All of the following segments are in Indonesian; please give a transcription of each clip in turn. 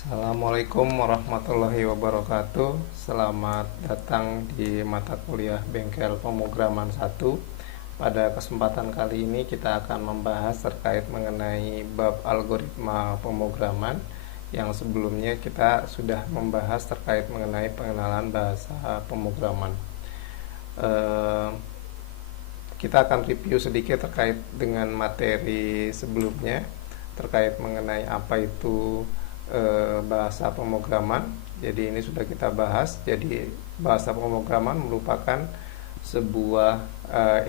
Assalamualaikum warahmatullahi wabarakatuh. Selamat datang di mata kuliah Bengkel Pemrograman 1. Pada kesempatan kali ini kita akan membahas terkait mengenai bab algoritma pemrograman yang sebelumnya kita sudah membahas terkait mengenai pengenalan bahasa pemrograman. Kita akan review sedikit terkait dengan materi sebelumnya terkait mengenai apa itu bahasa pemrograman. Jadi ini sudah kita bahas. Jadi bahasa pemrograman merupakan sebuah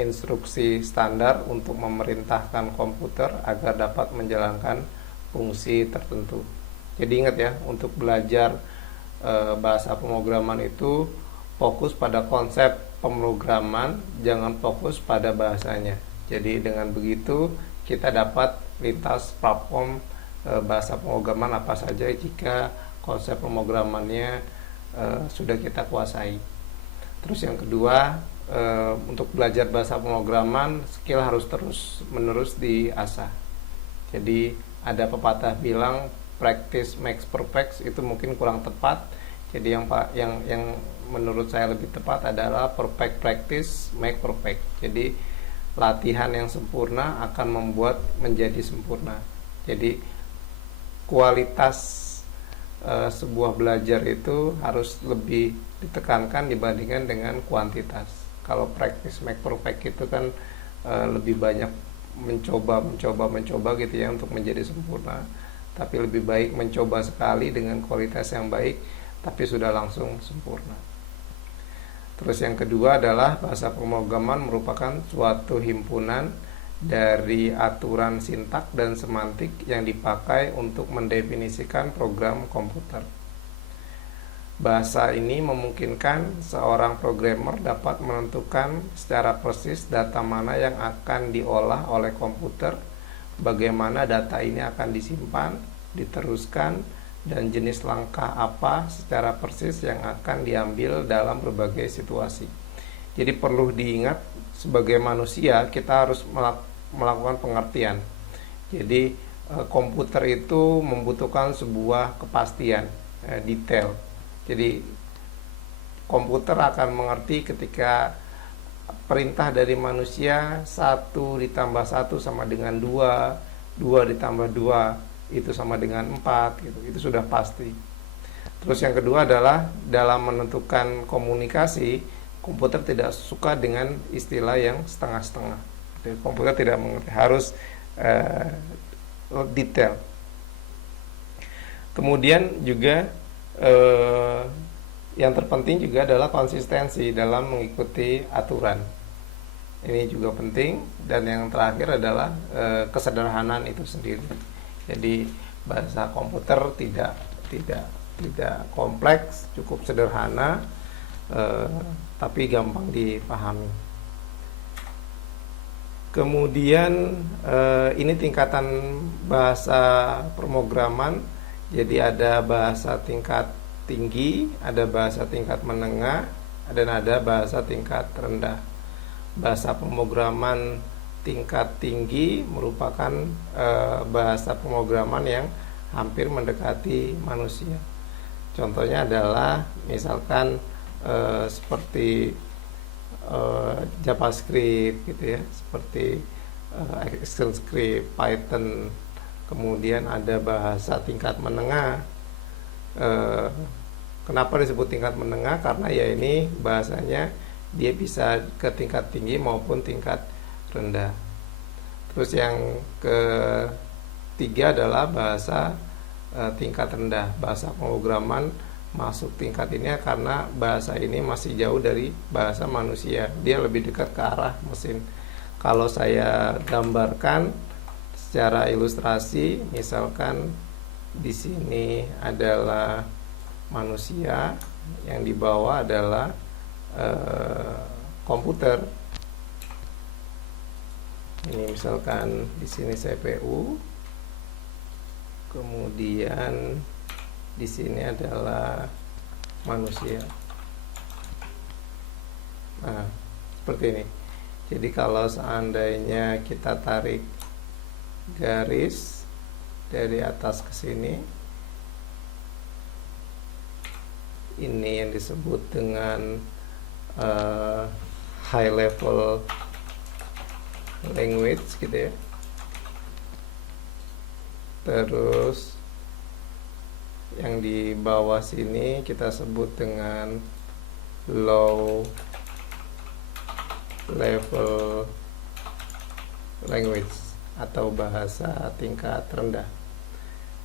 instruksi standar untuk memerintahkan komputer agar dapat menjalankan fungsi tertentu. Jadi ingat ya, untuk belajar bahasa pemrograman itu fokus pada konsep pemrograman, jangan fokus pada bahasanya. Jadi dengan begitu kita dapat lintas platform bahasa pemrograman apa saja jika konsep pemrogramannya sudah kita kuasai. Terus yang kedua, untuk belajar bahasa pemrograman skill harus terus menerus diasah. Jadi ada pepatah bilang practice makes perfect, itu mungkin kurang tepat. Jadi yang menurut saya lebih tepat adalah perfect practice make perfect. Jadi latihan yang sempurna akan membuat menjadi sempurna. Jadi kualitas sebuah belajar itu harus lebih ditekankan dibandingkan dengan kuantitas. Kalau practice make perfect itu kan lebih banyak mencoba gitu ya untuk menjadi sempurna. Tapi lebih baik mencoba sekali dengan kualitas yang baik tapi sudah langsung sempurna. Terus yang kedua adalah bahasa pemrograman merupakan suatu himpunan dari aturan sintak dan semantik yang dipakai untuk mendefinisikan program komputer. Bahasa ini memungkinkan seorang programmer dapat menentukan secara persis data mana yang akan diolah oleh komputer, bagaimana data ini akan disimpan, diteruskan, dan jenis langkah apa secara persis yang akan diambil dalam berbagai situasi. Jadi perlu diingat, sebagai manusia kita harus melakukan pengertian. Jadi komputer itu membutuhkan sebuah kepastian, detail. Jadi komputer akan mengerti ketika perintah dari manusia 1 ditambah 1 sama dengan 2, 2 ditambah 2 itu sama dengan 4 gitu. Itu sudah pasti. Terus yang kedua adalah dalam menentukan komunikasi, komputer tidak suka dengan istilah yang setengah-setengah. Komputer tidak mengerti, harus detail. Kemudian juga yang terpenting juga adalah konsistensi dalam mengikuti aturan. Ini juga penting. Dan yang terakhir adalah kesederhanaan itu sendiri. Jadi bahasa komputer tidak kompleks, cukup sederhana, tapi gampang dipahami. Kemudian ini tingkatan bahasa pemrograman. Jadi ada bahasa tingkat tinggi, ada bahasa tingkat menengah, dan ada bahasa tingkat rendah. Bahasa pemrograman tingkat tinggi merupakan bahasa pemrograman yang hampir mendekati manusia. Contohnya adalah misalkan seperti JavaScript gitu ya, seperti ActionScript, Python. Kemudian ada bahasa tingkat menengah. Kenapa disebut tingkat menengah? Karena ya ini bahasanya dia bisa ke tingkat tinggi maupun tingkat rendah. Terus yang ketiga adalah bahasa tingkat rendah. Bahasa pemrograman masuk tingkat ini karena bahasa ini masih jauh dari bahasa manusia. Dia lebih dekat ke arah mesin. Kalau saya gambarkan secara ilustrasi, misalkan di sini adalah manusia, yang di bawah adalah komputer. Ini misalkan di sini CPU, kemudian di sini adalah manusia. Nah, seperti ini. Jadi kalau seandainya kita tarik garis dari atas ke sini, ini yang disebut dengan high level language gitu ya. Terus yang di bawah sini kita sebut dengan low level language atau bahasa tingkat rendah.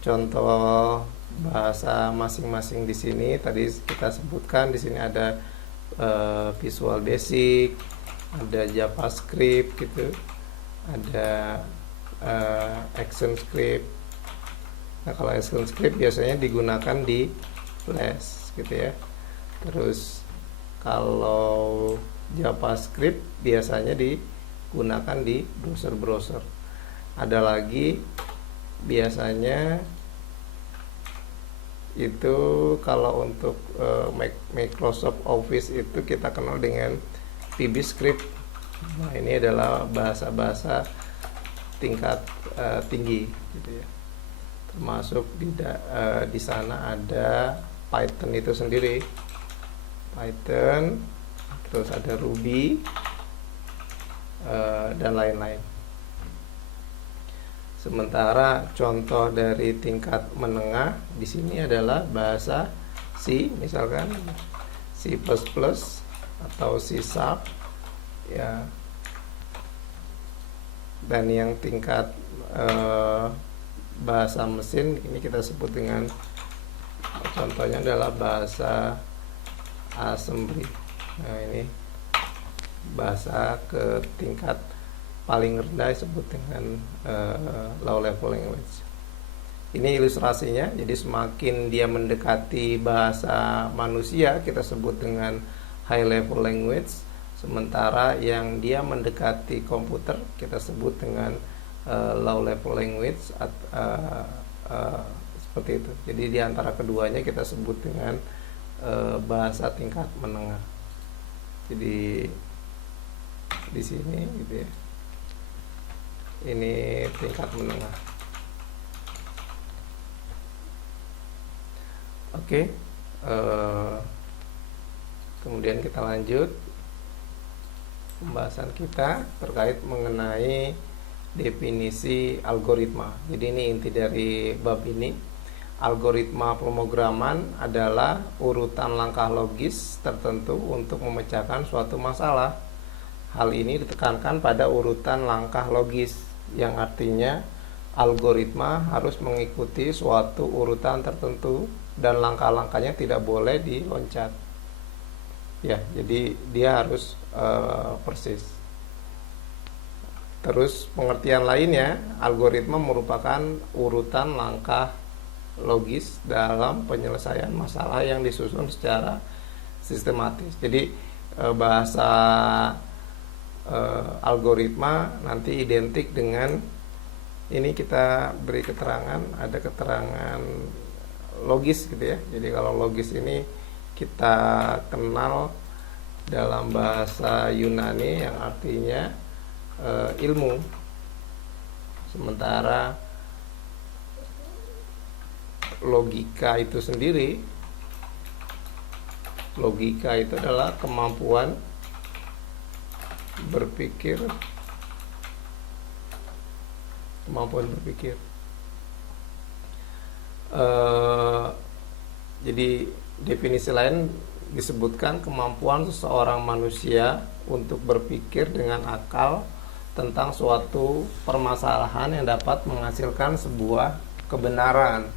Contoh bahasa masing-masing di sini tadi kita sebutkan, di sini ada Visual Basic, ada JavaScript gitu, ada ActionScript. Nah, kalau ActionScript biasanya digunakan di Flash gitu ya. Terus kalau JavaScript biasanya digunakan di browser-browser. Ada lagi biasanya itu kalau untuk Microsoft Office itu kita kenal dengan VBScript. Nah, ini adalah bahasa-bahasa tingkat tinggi gitu ya. Termasuk di sana ada Python itu sendiri, Python, terus ada Ruby dan lain-lain. Sementara contoh dari tingkat menengah di sini adalah bahasa C, misalkan C++ atau C# ya. Dan yang tingkat bahasa mesin ini kita sebut dengan, contohnya adalah bahasa assembly. Nah, ini bahasa ke tingkat paling rendah disebut dengan low level language. Ini ilustrasinya, jadi semakin dia mendekati bahasa manusia kita sebut dengan high level language, sementara yang dia mendekati komputer kita sebut dengan low level language seperti itu. Jadi di antara keduanya kita sebut dengan bahasa tingkat menengah. Jadi di sini gitu ya, ini tingkat menengah. Oke, kemudian kita lanjut pembahasan kita terkait mengenai definisi algoritma. Jadi ini inti dari bab ini. Algoritma pemrograman adalah urutan langkah logis tertentu untuk memecahkan suatu masalah. Hal ini ditekankan pada urutan langkah logis, yang artinya algoritma harus mengikuti suatu urutan tertentu dan langkah-langkahnya tidak boleh diloncat. Ya, jadi dia harus persis. Terus pengertian lainnya, algoritma merupakan urutan langkah logis dalam penyelesaian masalah yang disusun secara sistematis. Jadi bahasa algoritma nanti identik dengan ini, kita beri keterangan, ada keterangan logis gitu ya. Jadi kalau logis ini kita kenal dalam bahasa Yunani yang artinya ilmu. Sementara logika itu sendiri, logika itu adalah kemampuan berpikir, jadi definisi lain disebutkan kemampuan seseorang manusia untuk berpikir dengan akal tentang suatu permasalahan yang dapat menghasilkan sebuah kebenaran,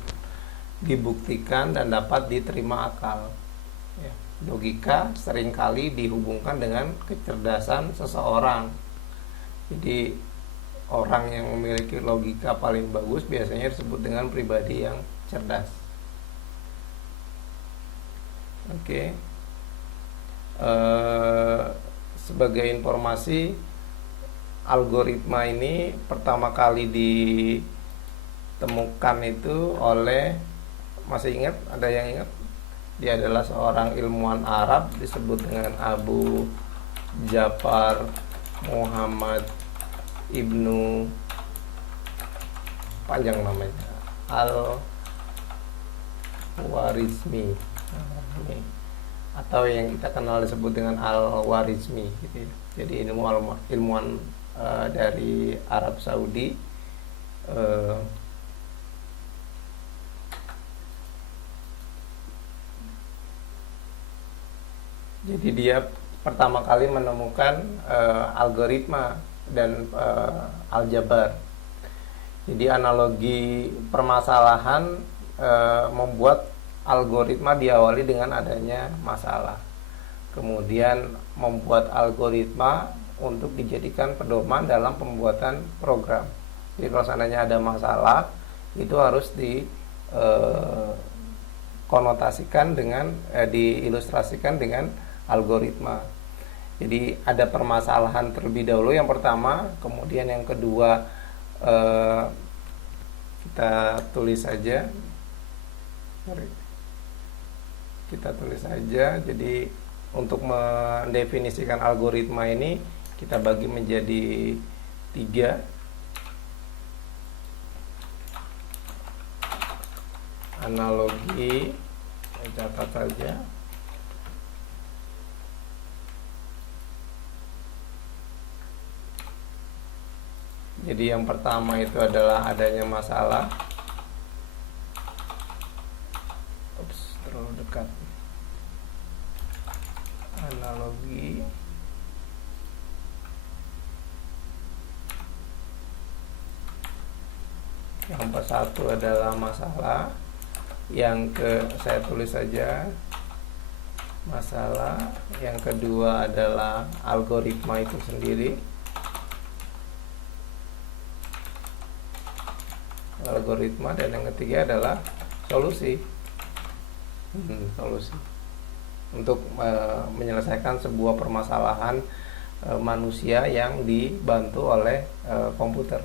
dibuktikan dan dapat diterima akal. Ya, logika seringkali dihubungkan dengan kecerdasan seseorang. Jadi orang yang memiliki logika paling bagus biasanya disebut dengan pribadi yang cerdas. Oke. Sebagai informasi, algoritma ini pertama kali ditemukan itu oleh, masih ingat? Ada yang ingat? Dia adalah seorang ilmuwan Arab disebut dengan Abu Ja'far Muhammad Ibnu, panjang namanya, Al-Khwarizmi. Nah, ini. Atau yang kita kenal disebut dengan Al-Khwarizmi gitu ya. Jadi ilmuwan dari Arab Saudi. Jadi dia pertama kali menemukan algoritma dan aljabar. Jadi analogi permasalahan membuat algoritma diawali dengan adanya masalah. Kemudian membuat algoritma untuk dijadikan pedoman dalam pembuatan program. Jadi kalau seandainya ada masalah, itu harus dikonotasikan dengan diilustrasikan dengan algoritma. Jadi ada permasalahan terlebih dahulu yang pertama, kemudian yang kedua kita tulis saja. Jadi untuk mendefinisikan algoritma ini kita bagi menjadi 3. Analogi, saya catat saja. Jadi yang pertama itu adalah adanya masalah. Terlalu dekat. Analogi. Yang satu adalah masalah. Saya tulis saja masalah. Yang kedua adalah algoritma itu sendiri. Algoritma, dan yang ketiga adalah solusi. Solusi untuk menyelesaikan sebuah permasalahan manusia yang dibantu oleh komputer.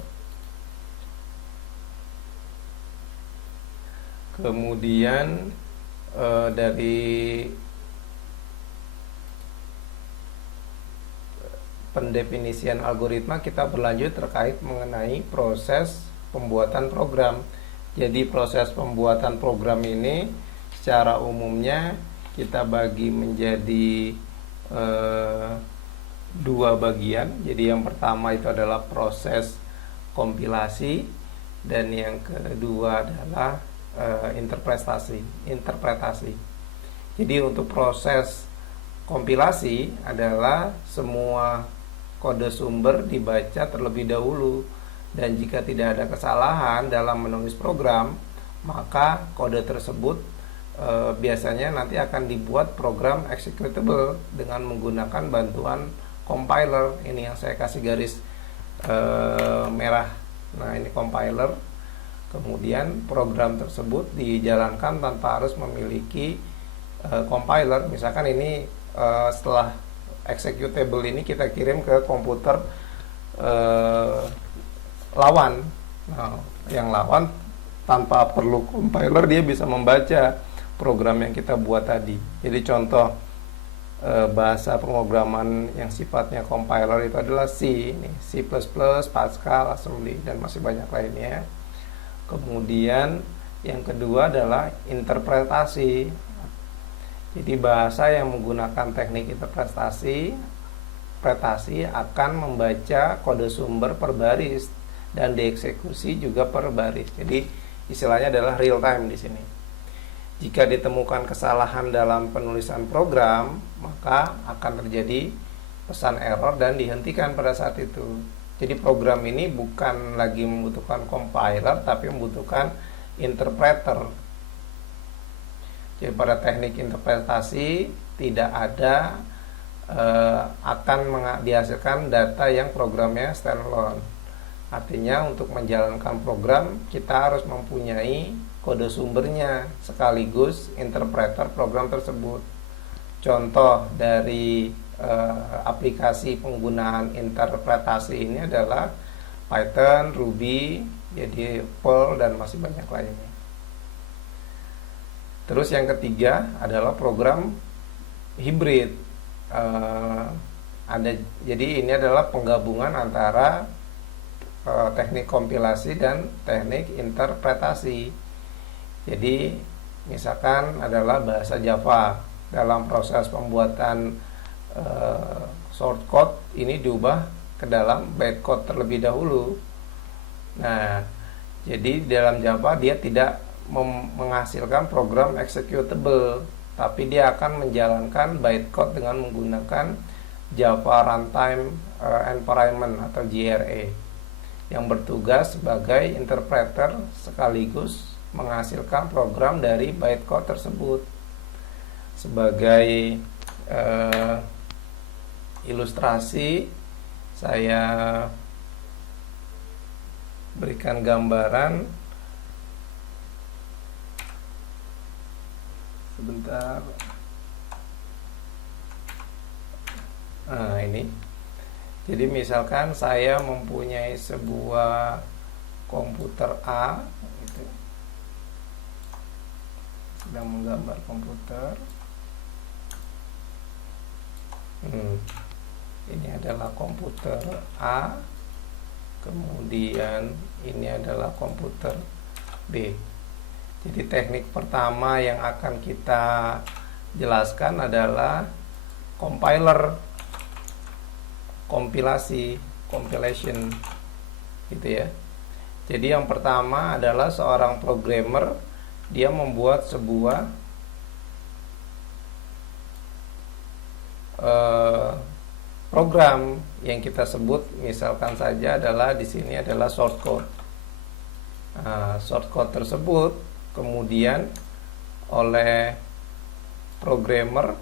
Kemudian dari pendefinisian algoritma kita berlanjut terkait mengenai proses pembuatan program. Jadi proses pembuatan program ini secara umumnya kita bagi menjadi 2 bagian. Jadi yang pertama itu adalah proses kompilasi, dan yang kedua adalah interpretasi. Jadi untuk proses kompilasi adalah semua kode sumber dibaca terlebih dahulu, dan jika tidak ada kesalahan dalam menulis program, maka kode tersebut biasanya nanti akan dibuat program executable dengan menggunakan bantuan compiler. Ini yang saya kasih garis merah. Nah, ini compiler. Kemudian program tersebut dijalankan tanpa harus memiliki compiler. Misalkan ini setelah executable ini kita kirim ke komputer lawan. Nah, yang lawan tanpa perlu compiler dia bisa membaca program yang kita buat tadi. Jadi contoh bahasa pemrograman yang sifatnya compiler itu adalah C, C++, Pascal, Assembly, dan masih banyak lainnya. Kemudian yang kedua adalah interpretasi. Jadi bahasa yang menggunakan teknik interpretasi akan membaca kode sumber per baris dan dieksekusi juga per baris. Jadi istilahnya adalah real time di sini. Jika ditemukan kesalahan dalam penulisan program, maka akan terjadi pesan error dan dihentikan pada saat itu. Jadi program ini bukan lagi membutuhkan compiler, tapi membutuhkan interpreter. Jadi pada teknik interpretasi tidak ada akan dihasilkan data yang programnya standalone. Artinya untuk menjalankan program kita harus mempunyai kode sumbernya sekaligus interpreter program tersebut. Contoh dari aplikasi penggunaan interpretasi ini adalah Python, Ruby, jadi Perl, dan masih banyak lainnya. Terus yang ketiga adalah program hybrid. Jadi ini adalah penggabungan antara teknik kompilasi dan teknik interpretasi. Jadi misalkan adalah bahasa Java. Dalam proses pembuatan shortcode ini diubah ke dalam bytecode terlebih dahulu. Nah, jadi di dalam Java dia tidak menghasilkan program executable, tapi dia akan menjalankan bytecode dengan menggunakan Java Runtime Environment atau JRE yang bertugas sebagai interpreter sekaligus menghasilkan program dari bytecode tersebut. Sebagai ilustrasi, saya berikan gambaran sebentar. Nah, ini. Jadi misalkan saya mempunyai sebuah komputer A, gitu. Sedang menggambar komputer. Ini adalah komputer A, kemudian ini adalah komputer B. Jadi teknik pertama yang akan kita jelaskan adalah compilation gitu ya. Jadi yang pertama adalah seorang programmer, dia membuat sebuah program yang kita sebut misalkan saja adalah di sini adalah source code. Source code tersebut kemudian oleh programmer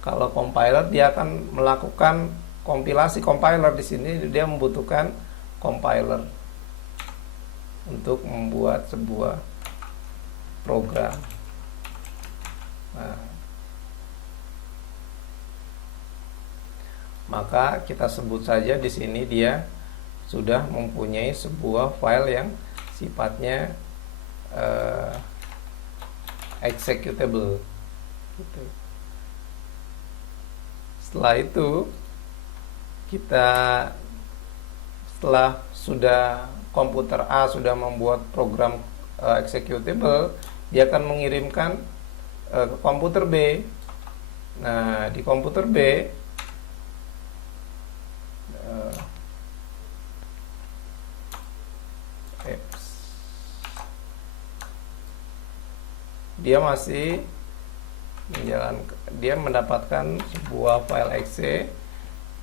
kalau compiler dia akan melakukan kompilasi. Compiler di sini dia membutuhkan compiler untuk membuat sebuah program. Maka kita sebut saja di sini dia sudah mempunyai sebuah file yang sifatnya executable gitu. Setelah itu setelah sudah komputer A sudah membuat program executable, dia akan mengirimkan ke komputer B. Nah, di komputer B dia mendapatkan sebuah file exe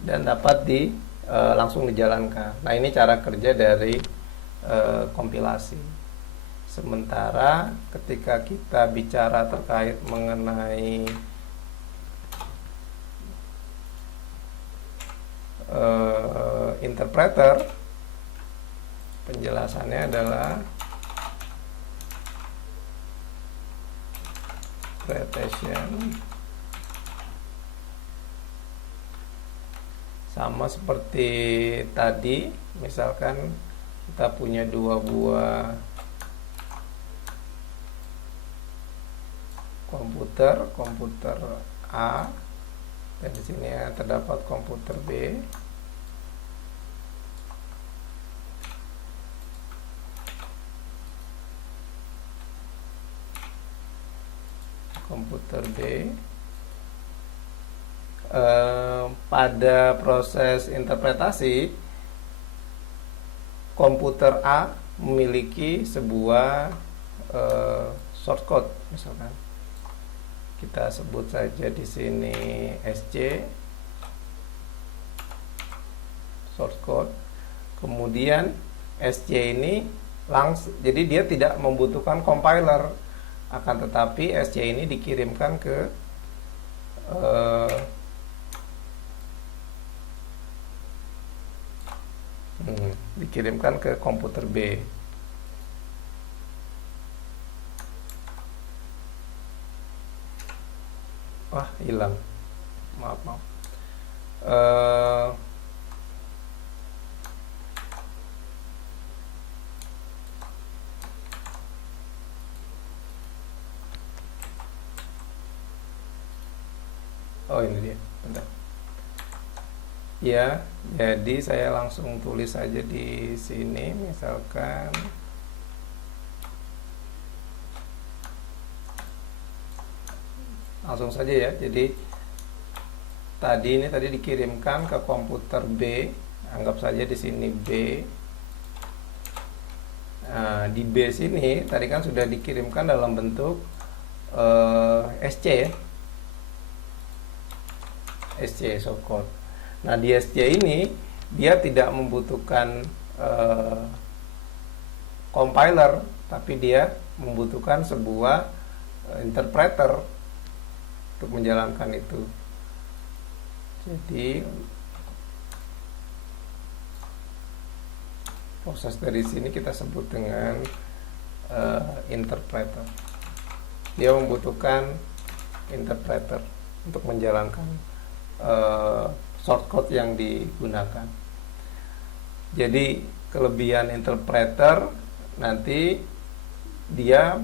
dan dapat langsung dijalankan. Nah, ini cara kerja dari kompilasi. Sementara ketika kita bicara terkait mengenai interpreter, penjelasannya adalah interpretation sama seperti tadi. Misalkan kita punya dua buah komputer A, dan di sini terdapat komputer B. Komputer B. Pada proses interpretasi, komputer A memiliki sebuah shortcode, misalkan kita sebut saja di sini SC shortcode. Kemudian SC ini langsung, jadi dia tidak membutuhkan compiler, akan tetapi SC ini dikirimkan ke komputer B. Wah, hilang. Maaf. Oh, ini dia. Bentar. Ya, jadi saya langsung tulis saja di sini, misalkan langsung saja ya. Jadi tadi dikirimkan ke komputer B, anggap saja di sini B. Nah, di B sini tadi kan sudah dikirimkan dalam bentuk SC ya, SC shortcode. Nah, di SC ini dia tidak membutuhkan compiler, tapi dia membutuhkan sebuah interpreter untuk menjalankan itu. Jadi proses dari sini kita sebut dengan interpreter. Dia membutuhkan interpreter untuk menjalankan shortcode yang digunakan. Jadi kelebihan interpreter nanti dia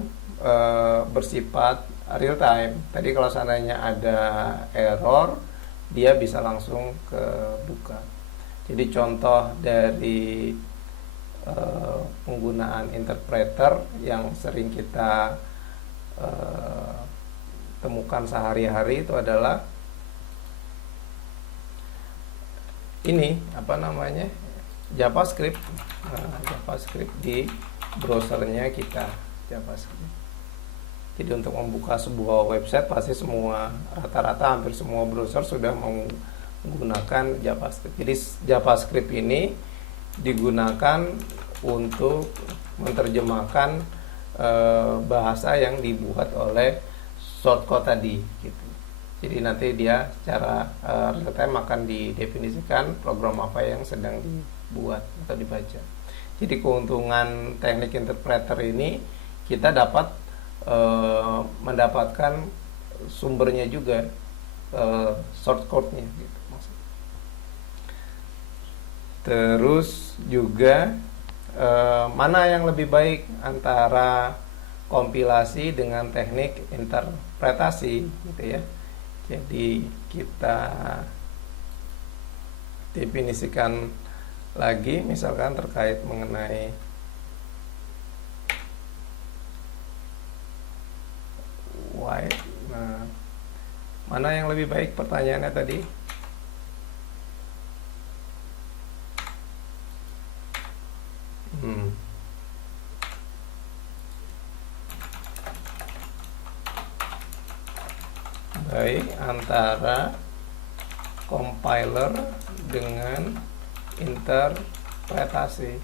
bersifat real time. Tadi kalau seandainya ada error, dia bisa langsung kebuka. Jadi contoh dari penggunaan interpreter yang sering kita temukan sehari-hari itu adalah ini, apa namanya, JavaScript. Nah, JavaScript di browsernya kita, JavaScript. Jadi untuk membuka sebuah website pasti rata-rata hampir semua browser sudah menggunakan JavaScript. Jadi JavaScript ini digunakan untuk menerjemahkan bahasa yang dibuat oleh shortcode tadi gitu. Jadi nanti dia secara real time akan didefinisikan program apa yang sedang dibuat atau dibaca. Jadi keuntungan teknik interpreter ini kita dapat mendapatkan sumbernya juga, shortcode-nya gitu. Terus juga mana yang lebih baik antara kompilasi dengan teknik interpretasi gitu ya. Jadi kita definisikan lagi misalkan terkait mengenai white. Nah, mana yang lebih baik pertanyaannya tadi? Baik antara compiler dengan interpretasi.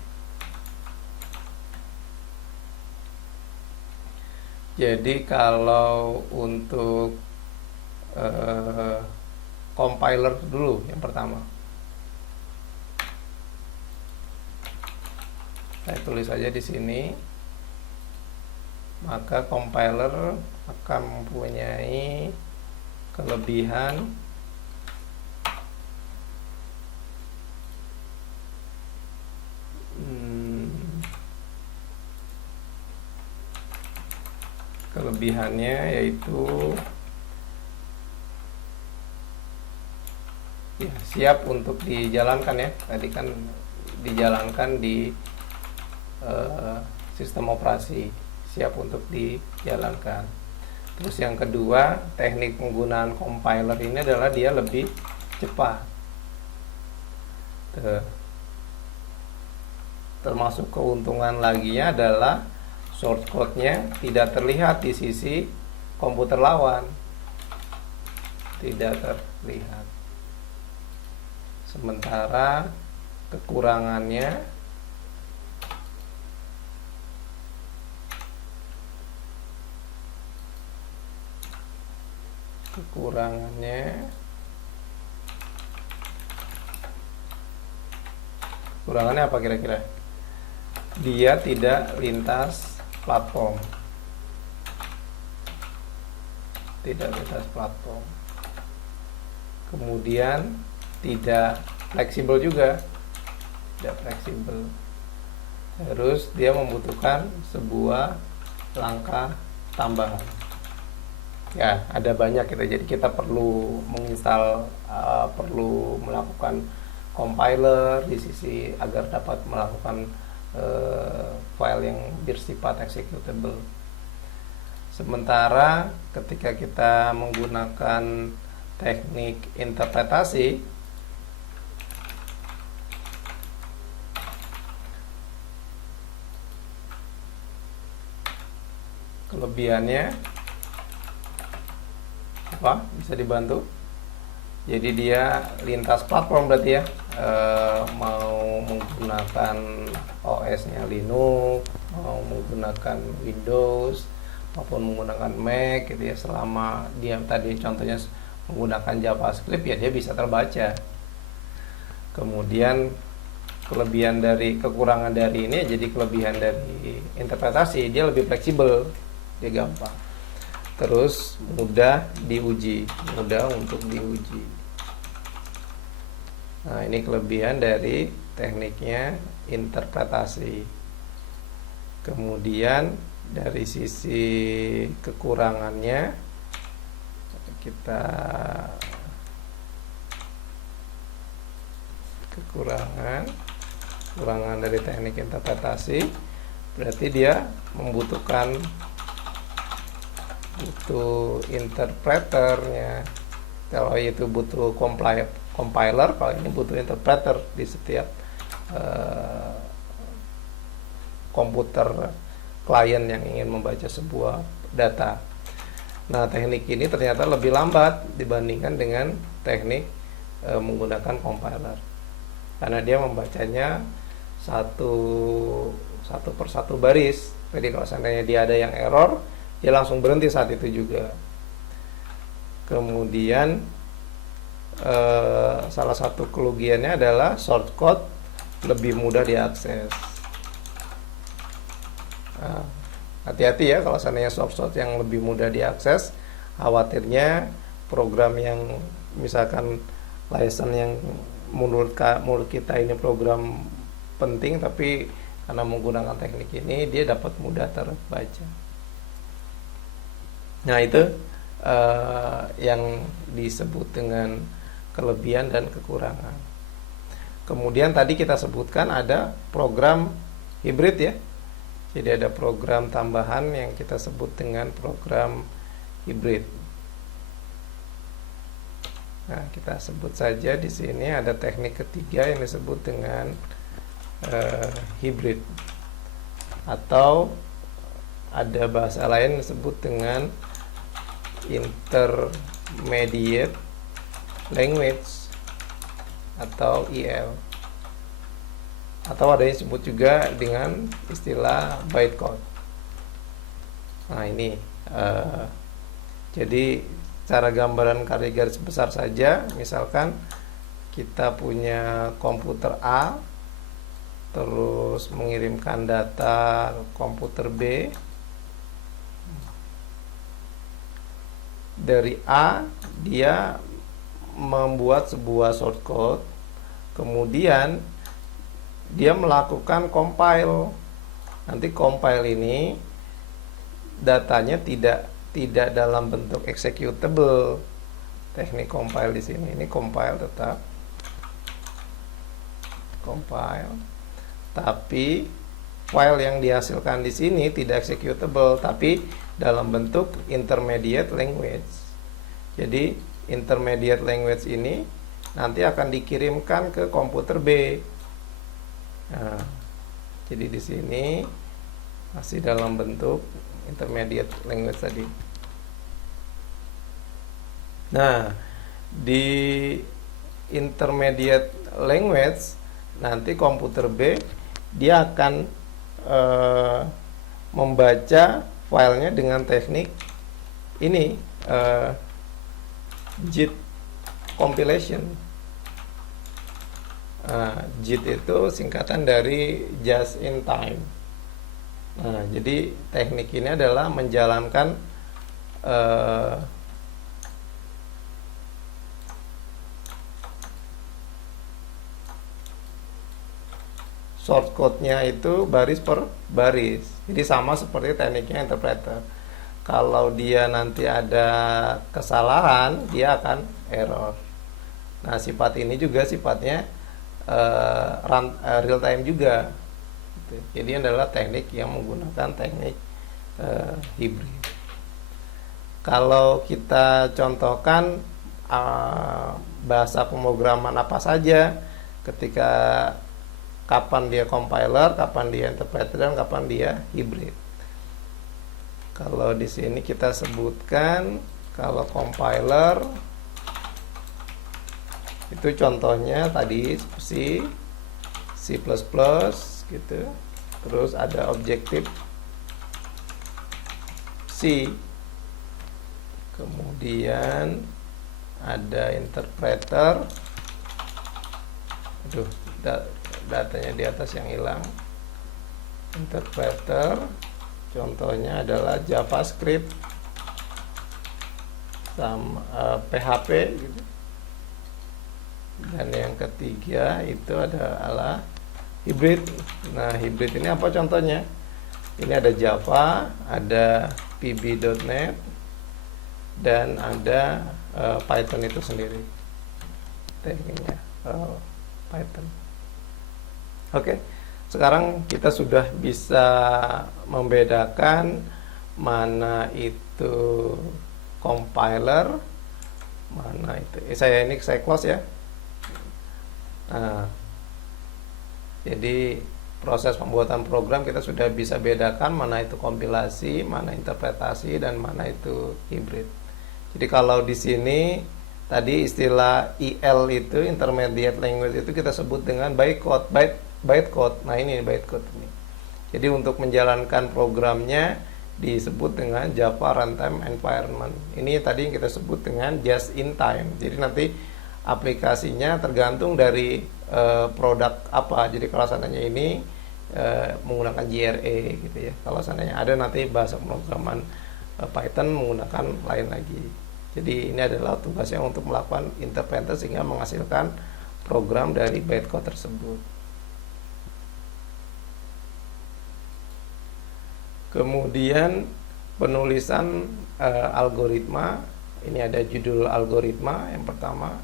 Jadi kalau untuk compiler dulu yang pertama, saya tulis saja di sini. Maka compiler akan mempunyai kelebihan kelebihannya yaitu ya, siap untuk dijalankan ya. Tadi kan dijalankan di sistem operasi, siap untuk dijalankan. Terus yang kedua, teknik penggunaan compiler ini adalah dia lebih cepat. Termasuk keuntungan laginya adalah shortcode-nya tidak terlihat di sisi komputer lawan. Tidak terlihat. Sementara kekurangannya kekurangannya apa kira-kira? Dia tidak lintas platform. Kemudian tidak fleksibel juga. Terus dia membutuhkan sebuah langkah tambahan. Ya, ada banyak kita. Jadi kita perlu menginstal, perlu melakukan compiler, di sisi agar dapat melakukan file yang bersifat executable. Sementara ketika kita menggunakan teknik interpretasi, kelebihannya apa? Bisa dibantu. Jadi dia lintas platform berarti ya, mau menggunakan OS-nya Linux, mau menggunakan Windows maupun menggunakan Mac gitu ya, selama dia tadi contohnya menggunakan JavaScript ya dia bisa terbaca. Kemudian kekurangan dari ini, jadi kelebihan dari interpretasi, dia lebih fleksibel, dia gampang, terus mudah untuk diuji. Nah, ini kelebihan dari tekniknya interpretasi. Kemudian dari sisi kekurangannya, kekurangan dari teknik interpretasi berarti dia butuh interpreternya. Kalau itu butuh compiler, kalau ini butuh interpreter di setiap komputer klien yang ingin membaca sebuah data. Nah, teknik ini ternyata lebih lambat dibandingkan dengan teknik menggunakan compiler, karena dia membacanya satu persatu baris. Jadi kalau seandainya dia ada yang error, dia langsung berhenti saat itu juga. Kemudian salah satu kelebihannya adalah shortcut lebih mudah diakses. Nah, hati-hati ya kalau seandainya shortcut yang lebih mudah diakses, khawatirnya program yang misalkan license yang menurut kita ini program penting, tapi karena menggunakan teknik ini dia dapat mudah terbaca. Nah, itu yang disebut dengan kelebihan dan kekurangan. Kemudian tadi kita sebutkan ada program hibrid ya. Jadi ada program tambahan yang kita sebut dengan program hibrid. Nah, kita sebut saja di sini ada teknik ketiga yang disebut dengan hibrid, atau ada bahasa lain disebut dengan intermediate language atau IL, atau ada yang disebut juga dengan istilah bytecode. Nah, ini jadi cara gambaran garis besar saja. Misalkan kita punya komputer A, terus mengirimkan data ke komputer B. Dari A dia membuat sebuah shortcode, kemudian dia melakukan compile. Nanti compile ini datanya tidak dalam bentuk executable. Teknik compile di sini, ini compile, tetap compile, tapi file yang dihasilkan di sini tidak executable, tapi dalam bentuk intermediate language. Jadi intermediate language ini nanti akan dikirimkan ke komputer B. Nah, jadi di sini masih dalam bentuk intermediate language tadi. Nah, di intermediate language nanti komputer B dia akan membaca filenya dengan teknik ini, JIT compilation. JIT itu singkatan dari just in time. Nah, jadi teknik ini adalah menjalankan shortcode-nya itu baris per baris. Jadi sama seperti tekniknya interpreter. Kalau dia nanti ada kesalahan, dia akan error. Nah, sifat ini juga sifatnya real time juga gitu. Jadi adalah teknik yang menggunakan teknik hibrid. Kalau kita contohkan bahasa pemrograman apa saja, ketika kapan dia compiler, kapan dia interpreter, dan kapan dia hibrid. Kalau di sini kita sebutkan, kalau compiler itu contohnya tadi C, C++ gitu. Terus ada objektif C. Kemudian ada interpreter. Aduh, datanya di atas yang hilang. Interpreter contohnya adalah JavaScript sama PHP gitu. Dan yang ketiga itu adalah hybrid. Nah, hybrid ini apa contohnya? Ini ada Java, ada VB.NET, dan ada Python itu sendiri. Tekniknya Python. Oke, sekarang kita sudah bisa membedakan mana itu compiler, mana itu. Saya close ya. Nah, jadi proses pembuatan program kita sudah bisa bedakan mana itu kompilasi, mana interpretasi, dan mana itu hybrid. Jadi kalau di sini tadi istilah IL itu intermediate language itu kita sebut dengan bytecode. Nah, ini bytecode ini. Jadi untuk menjalankan programnya disebut dengan Java Runtime Environment. Ini tadi yang kita sebut dengan just in time. Jadi nanti aplikasinya tergantung dari produk apa. Jadi kalau seandainya ini menggunakan JRE gitu ya. Kalau seandainya ada nanti bahasa pemrograman Python menggunakan lain lagi. Jadi ini adalah tugasnya untuk melakukan interpreter sehingga menghasilkan program dari bytecode tersebut. Kemudian penulisan algoritma. Ini ada judul algoritma yang pertama,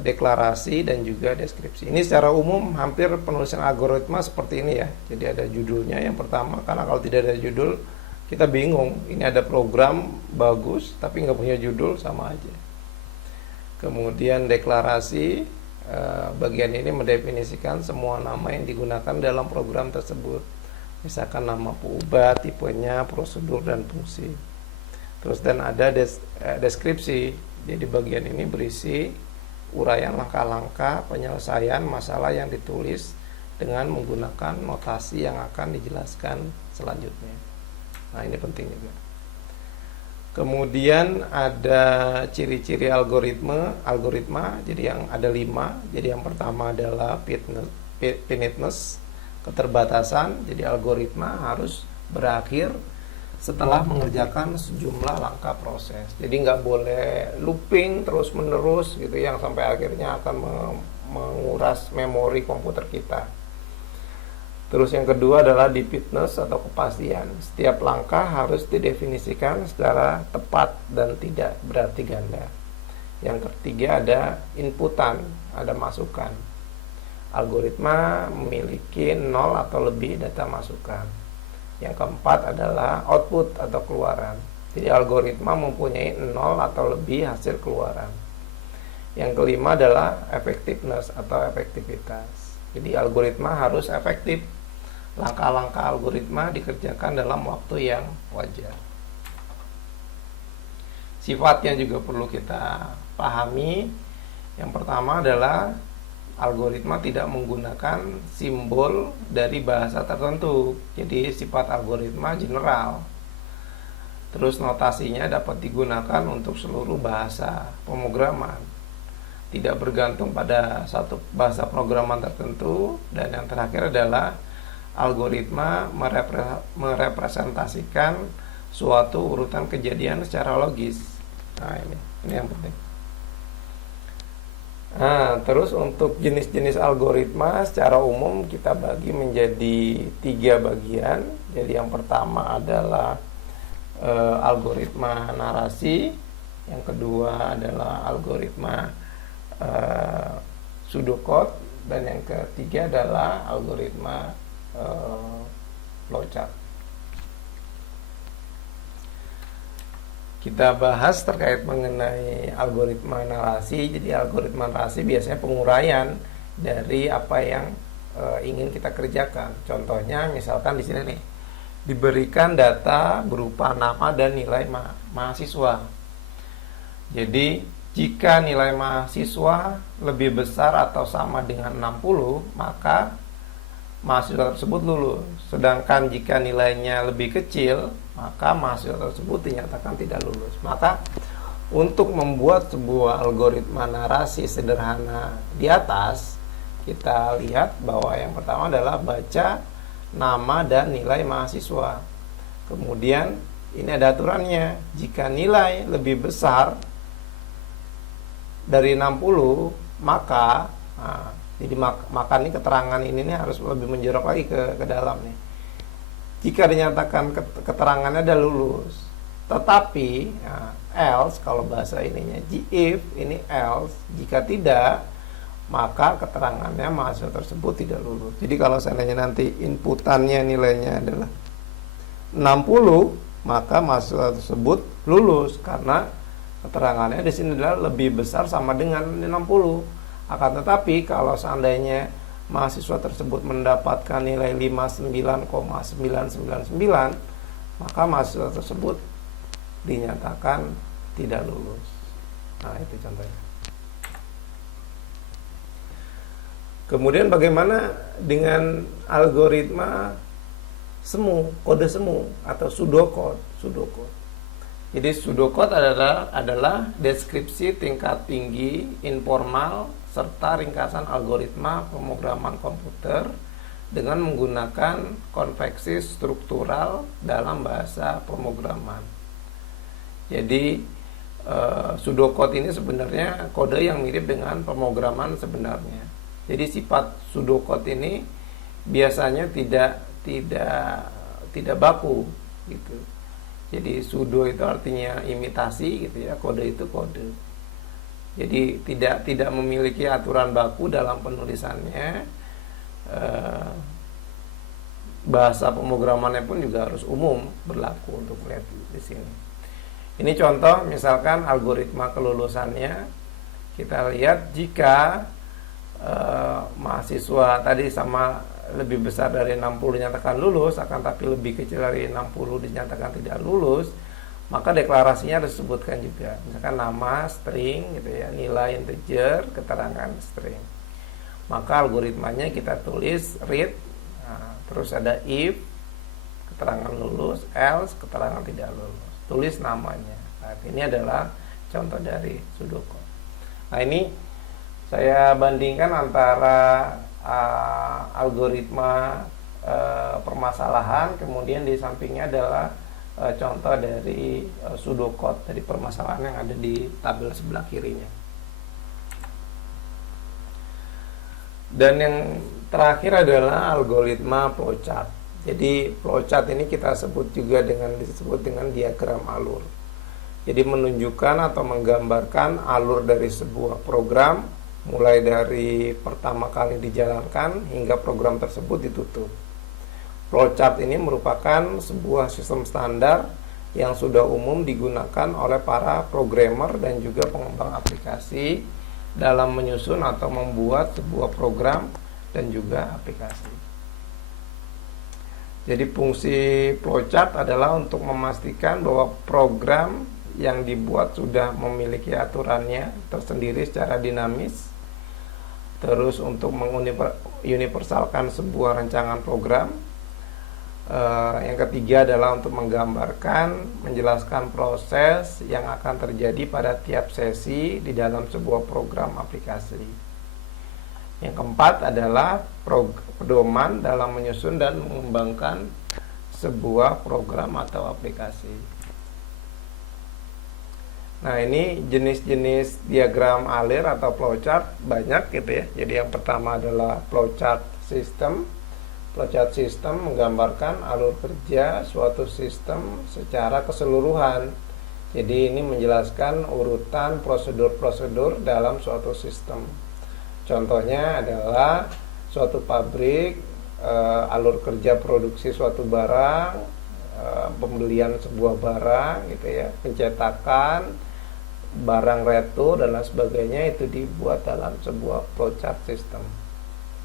deklarasi, dan juga deskripsi. Ini secara umum hampir penulisan algoritma seperti ini ya. Jadi ada judulnya yang pertama, karena kalau tidak ada judul kita bingung. Ini ada program bagus tapi nggak punya judul, sama aja. Kemudian deklarasi, bagian ini mendefinisikan semua nama yang digunakan dalam program tersebut. Misalkan nama peubah, tipenya, prosedur, dan fungsi. Terus dan ada deskripsi. Jadi bagian ini berisi uraian langkah-langkah penyelesaian masalah yang ditulis dengan menggunakan notasi yang akan dijelaskan selanjutnya. Nah, ini penting juga. Kemudian ada ciri-ciri algoritma. Jadi yang ada 5. Jadi yang pertama adalah finiteness, keterbatasan. Jadi algoritma harus berakhir setelah mengerjakan sejumlah langkah proses. Jadi nggak boleh looping terus menerus gitu yang sampai akhirnya akan menguras memori komputer kita. Terus yang kedua adalah definiteness atau kepastian. Setiap langkah harus didefinisikan secara tepat dan tidak berarti ganda. Yang ketiga ada inputan, ada masukan. Algoritma memiliki 0 atau lebih data masukan. Yang keempat adalah output atau keluaran. Jadi algoritma mempunyai 0 atau lebih hasil keluaran. Yang kelima adalah effectiveness atau efektivitas. Jadi algoritma harus efektif. Langkah-langkah algoritma dikerjakan dalam waktu yang wajar. Sifatnya juga perlu kita pahami. Yang pertama adalah algoritma tidak menggunakan simbol dari bahasa tertentu. Jadi sifat algoritma general. Terus notasinya dapat digunakan untuk seluruh bahasa pemrograman. Tidak bergantung pada satu bahasa pemrograman tertentu. Dan yang terakhir adalah algoritma merepresentasikan suatu urutan kejadian secara logis. Nah, ini yang penting. Nah, terus untuk jenis-jenis algoritma secara umum kita bagi menjadi 3 bagian. Jadi yang pertama adalah algoritma narasi, yang kedua adalah algoritma pseudocode, dan yang ketiga adalah algoritma flowchart. Kita bahas terkait mengenai algoritma narasi. Jadi algoritma narasi biasanya penguraian dari apa yang ingin kita kerjakan. Contohnya misalkan di sini nih, diberikan data berupa nama dan nilai mahasiswa. Jadi jika nilai mahasiswa lebih besar atau sama dengan 60, maka mahasiswa tersebut lulus. Sedangkan jika nilainya lebih kecil, maka mahasiswa tersebut dinyatakan tidak lulus. Maka untuk membuat sebuah algoritma narasi sederhana di atas, kita lihat bahwa yang pertama adalah baca nama dan nilai mahasiswa. Kemudian ini ada aturannya. Jika nilai lebih besar dari 60, maka jadi maka ini keterangan ini harus lebih menjorok lagi ke dalam nih. Jika dinyatakan keterangannya ada lulus, tetapi else, kalau bahasa ininya if, ini else, jika tidak, maka keterangannya mahasiswa tersebut tidak lulus. Jadi kalau seandainya nanti inputannya nilainya adalah 60, maka mahasiswa tersebut lulus karena keterangannya di sini adalah lebih besar sama dengan 60. Akan tetapi kalau seandainya mahasiswa tersebut mendapatkan nilai 59,999, maka mahasiswa tersebut dinyatakan tidak lulus. Nah, itu contohnya. Kemudian bagaimana dengan algoritma semu, kode semu atau pseudocode? Jadi pseudocode adalah deskripsi tingkat tinggi informal serta ringkasan algoritma pemrograman komputer dengan menggunakan konveksi struktural dalam bahasa pemrograman. Jadi pseudocode ini sebenarnya kode yang mirip dengan pemrograman sebenarnya. Jadi sifat pseudocode ini biasanya tidak baku gitu. Jadi pseudo itu artinya imitasi gitu ya, kode itu kode. Jadi tidak memiliki aturan baku dalam penulisannya. Bahasa pemrogramannya pun juga harus umum berlaku untuk lihat di sini. Ini contoh misalkan algoritma kelulusannya. Kita lihat jika mahasiswa tadi sama lebih besar dari 60 dinyatakan lulus, akan tapi lebih kecil dari 60 dinyatakan tidak lulus, maka deklarasinya harus disebutkan juga. Misalkan nama string gitu ya, nilai integer, keterangan string. Maka algoritmanya kita tulis read, terus ada if, keterangan lulus, else, keterangan tidak lulus. Tulis namanya. Nah, ini adalah contoh dari pseudocode. Nah, ini saya bandingkan antara algoritma permasalahan, kemudian di sampingnya adalah contoh dari pseudocode dari permasalahan yang ada di tabel sebelah kirinya. Dan yang terakhir adalah algoritma flowchart. Jadi flowchart ini kita disebut dengan diagram alur. Jadi menunjukkan atau menggambarkan alur dari sebuah program mulai dari pertama kali dijalankan hingga program tersebut ditutup. Flowchart ini merupakan sebuah sistem standar yang sudah umum digunakan oleh para programmer dan juga pengembang aplikasi dalam menyusun atau membuat sebuah program dan juga aplikasi. Jadi fungsi flowchart adalah untuk memastikan bahwa program yang dibuat sudah memiliki aturannya tersendiri secara dinamis. Terus untuk menguniversalkan sebuah rancangan program. Yang ketiga adalah untuk menggambarkan, menjelaskan proses yang akan terjadi pada tiap sesi di dalam sebuah program aplikasi. Yang keempat adalah pedoman dalam menyusun dan mengembangkan sebuah program atau aplikasi. Nah, ini jenis-jenis diagram alir atau flowchart banyak gitu ya. Jadi yang pertama adalah flowchart system. Flowchart system menggambarkan alur kerja suatu sistem secara keseluruhan. Jadi ini menjelaskan urutan prosedur-prosedur dalam suatu sistem. Contohnya adalah suatu pabrik, alur kerja produksi suatu barang, pembelian sebuah barang gitu ya, pencetakan barang retur dan lain sebagainya, itu dibuat dalam sebuah flowchart system.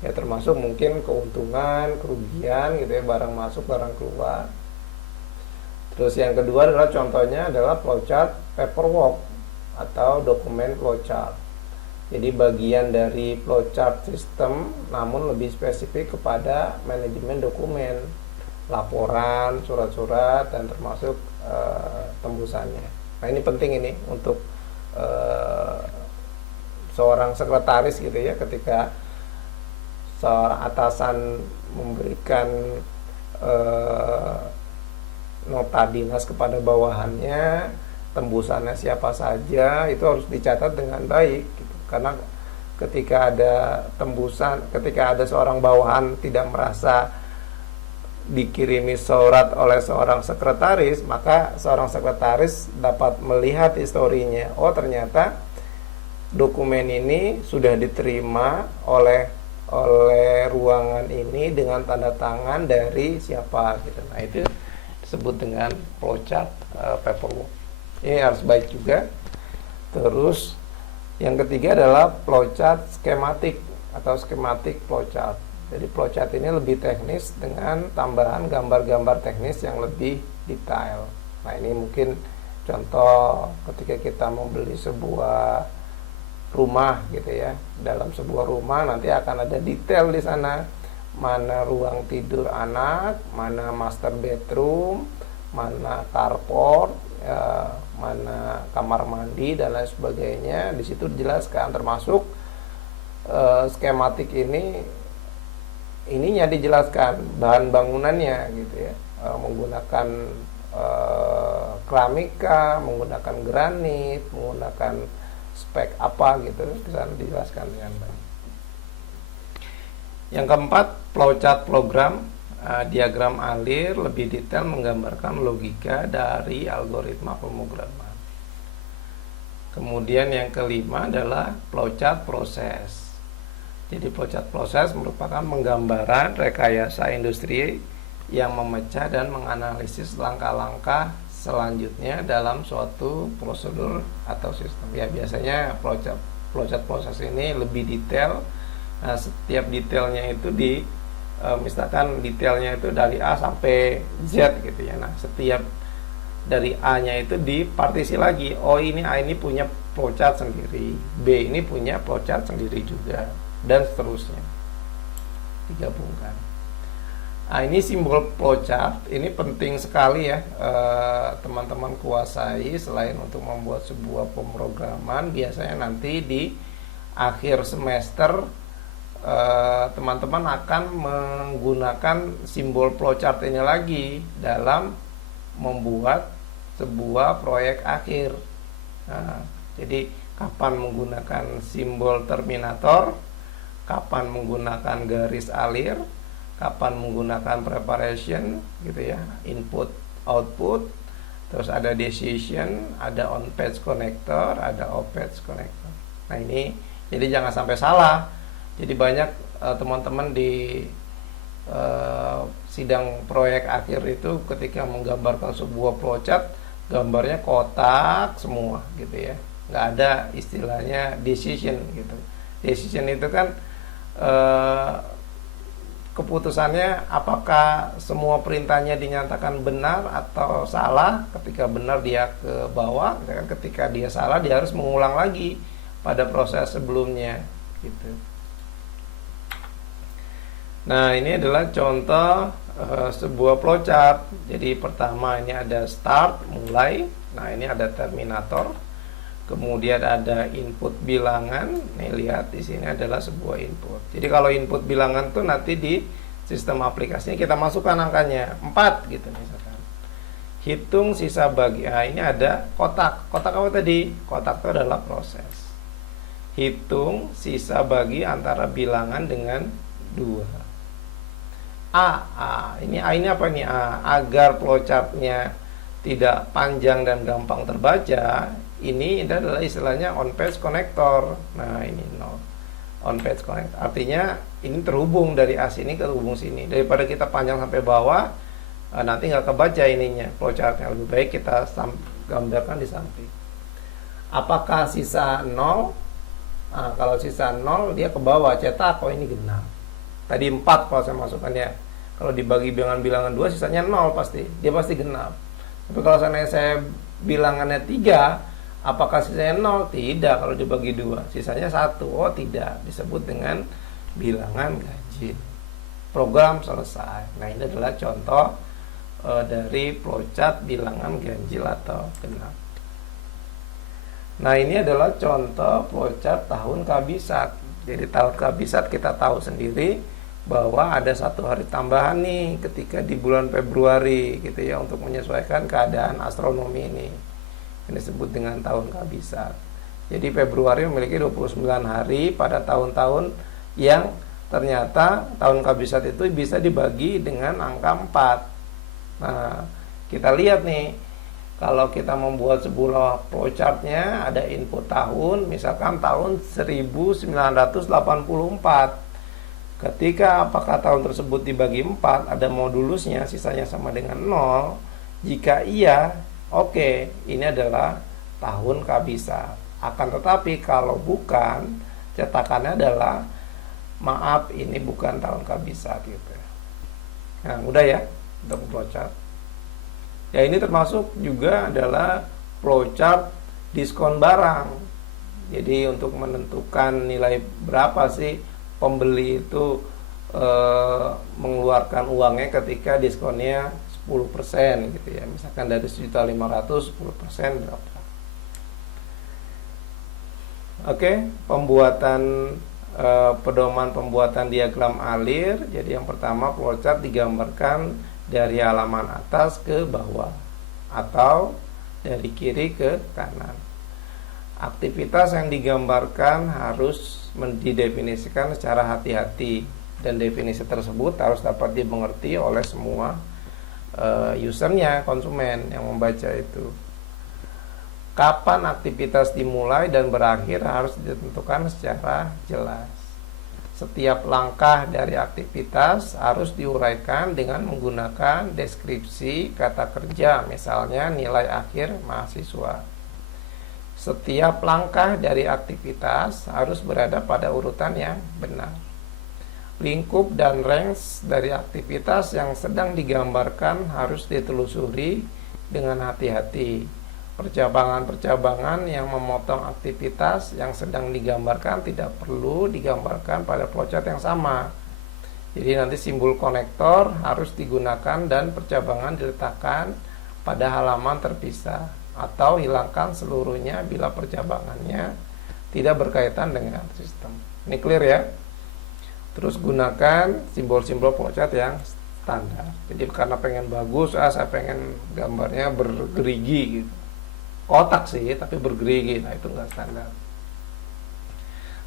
Ya, termasuk mungkin keuntungan, kerugian gitu ya, barang masuk, barang keluar. Terus yang kedua adalah contohnya adalah flowchart paperwork atau dokumen flowchart. Jadi bagian dari flowchart system namun lebih spesifik kepada manajemen dokumen, laporan, surat-surat, dan termasuk tembusannya. Nah, ini penting ini untuk seorang sekretaris gitu ya, ketika seorang atasan memberikan nota dinas kepada bawahannya, tembusannya siapa saja, itu harus dicatat dengan baik gitu. Karena ketika ada tembusan, ketika ada seorang bawahan tidak merasa dikirimi surat oleh seorang sekretaris, maka seorang sekretaris dapat melihat historinya. Oh, ternyata dokumen ini sudah diterima oleh ruangan ini dengan tanda tangan dari siapa gitu. Nah, itu disebut dengan flowchart paperwork. Ini harus baik juga. Terus yang ketiga adalah flowchart skematik atau skematik flowchart. Jadi flowchart ini lebih teknis dengan tambahan gambar-gambar teknis yang lebih detail. Nah, ini mungkin contoh ketika kita membeli sebuah rumah gitu ya. Dalam sebuah rumah nanti akan ada detail di sana, mana ruang tidur anak, mana master bedroom, mana carport, ya, mana kamar mandi dan lain sebagainya. Di situ dijelaskan, termasuk skematik ininya dijelaskan bahan bangunannya gitu ya, menggunakan keramika, menggunakan granit, menggunakan spek apa gitu, bisa dijelaskan dengan baik. Yang keempat, flowchart program, diagram alir lebih detail menggambarkan logika dari algoritma pemrograman. Kemudian yang kelima adalah flowchart proses. Jadi flowchart proses merupakan penggambaran rekayasa industri yang memecah dan menganalisis langkah-langkah selanjutnya dalam suatu prosedur atau sistem. Ya, biasanya flowchart proses ini lebih detail. Nah, setiap detailnya itu misalkan detailnya itu dari A sampai Z gitu ya. Nah, setiap dari A-nya itu dipartisi lagi. Oh, ini A ini punya flowchart sendiri, B ini punya flowchart sendiri juga, dan seterusnya. Digabungkan. Nah, ini simbol flowchart ini penting sekali ya, teman-teman kuasai. Selain untuk membuat sebuah pemrograman, biasanya nanti di akhir semester teman-teman akan menggunakan simbol flowchart ini lagi dalam membuat sebuah proyek akhir. Nah, jadi kapan menggunakan simbol terminator, kapan menggunakan garis alir, kapan menggunakan preparation gitu ya, input output, terus ada decision, ada on page connector, ada off page connector. Nah, ini jadi jangan sampai salah. Jadi banyak teman-teman di sidang proyek akhir itu ketika menggambarkan sebuah flowchart, gambarnya kotak semua gitu ya, nggak ada istilahnya decision gitu. Decision itu kan keputusannya apakah semua perintahnya dinyatakan benar atau salah. Ketika benar dia ke bawah, ketika dia salah dia harus mengulang lagi pada proses sebelumnya gitu. Nah, ini adalah contoh sebuah flowchart. Jadi pertama ini ada start, mulai. Nah, ini ada terminator. Kemudian ada input bilangan. Nih, lihat di sini adalah sebuah input. Jadi kalau input bilangan tuh nanti di sistem aplikasinya kita masukkan angkanya 4 gitu misalkan. Hitung sisa bagi. Nah, ini ada kotak. Kotak apa tadi? Kotak itu adalah proses. Hitung sisa bagi antara bilangan dengan 2. Ini apa nih? Agar flowchartnya tidak panjang dan gampang terbaca, ini adalah istilahnya on page connector. Nah, ini 0. on page connect. Artinya ini terhubung dari A sini ke hubung sini. Daripada kita panjang sampai bawah, nanti nggak kebaca ininya flowchartnya. Lebih baik kita gambarkan di samping. Apakah sisa 0? Kalau sisa 0 dia ke bawah, cetak ini genap. Tadi 4 kalau saya masukkannya. Kalau dibagi dengan bilangan 2 sisanya 0 pasti. Dia pasti genap. Tapi kalau saya bilangannya 3, apakah sisanya 0? Tidak kalau dibagi 2. Sisanya 1. Oh tidak, disebut dengan bilangan ganjil. Program selesai. Nah ini adalah contoh dari flowchart bilangan ganjil atau genap. Nah ini adalah contoh flowchart tahun kabisat. Jadi tahun kabisat kita tahu sendiri bahwa ada 1 hari tambahan nih ketika di bulan Februari gitu ya, untuk menyesuaikan keadaan astronomi ini. Ini disebut dengan tahun kabisat. Jadi Februari memiliki 29 hari pada tahun-tahun yang ternyata tahun kabisat itu bisa dibagi dengan angka 4. Nah, kita lihat nih, kalau kita membuat sebuah flowchartnya ada input tahun, misalkan tahun 1984. Ketika apakah tahun tersebut dibagi 4, ada modulusnya, sisanya sama dengan 0. Jika iya, oke, ini adalah tahun kabisat. Akan tetapi kalau bukan, cetakannya adalah maaf, ini bukan tahun kabisat gitu. Nah, mudah ya untuk flowchart. Ya, ini termasuk juga adalah flowchart diskon barang. Jadi untuk menentukan nilai berapa sih pembeli itu mengeluarkan uangnya ketika diskonnya 10% gitu ya. Misalkan dari 1.500.000 10% berapa. Oke, pembuatan pedoman pembuatan diagram alir. Jadi yang pertama, flowchart digambarkan dari halaman atas ke bawah atau dari kiri ke kanan. Aktivitas yang digambarkan harus didefinisikan secara hati-hati, dan definisi tersebut harus dapat dimengerti oleh semua usernya, konsumen yang membaca itu. Kapan aktivitas dimulai dan berakhir harus ditentukan secara jelas. Setiap langkah dari aktivitas harus diuraikan dengan menggunakan deskripsi kata kerja, misalnya nilai akhir mahasiswa. Setiap langkah dari aktivitas harus berada pada urutan yang benar. Lingkup dan range dari aktivitas yang sedang digambarkan harus ditelusuri dengan hati-hati. Percabangan-percabangan yang memotong aktivitas yang sedang digambarkan tidak perlu digambarkan pada flowchart yang sama. Jadi nanti simbol konektor harus digunakan dan percabangan diletakkan pada halaman terpisah, atau hilangkan seluruhnya bila percabangannya tidak berkaitan dengan sistem. Ini clear ya? Terus gunakan simbol-simbol flowchart yang standar. Jadi karena pengen bagus, saya pengen gambarnya bergerigi gitu. Kotak sih, tapi bergerigi. Nah, itu enggak standar.